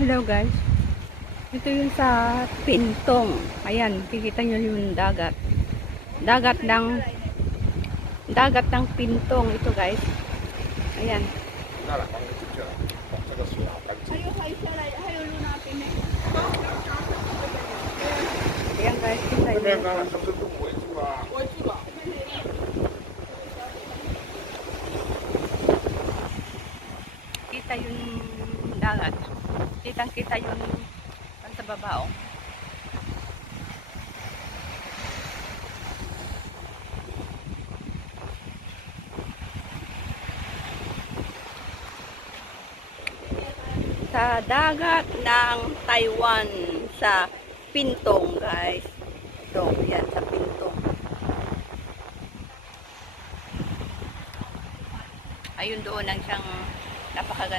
Hello guys. Ito yung sa Pintong. Ayan, kikita nyo yung dagat. Dagat ng Pintong ito guys. Ayan. Ayan guys, kita nyo. Kita yung dagat. Kitang-kita yung sa baba, oh. Sa dagat ng Taiwan, sa Pintong, guys. Ito, yan, sa Pintong. Ayun doon ang siyang napakaganda.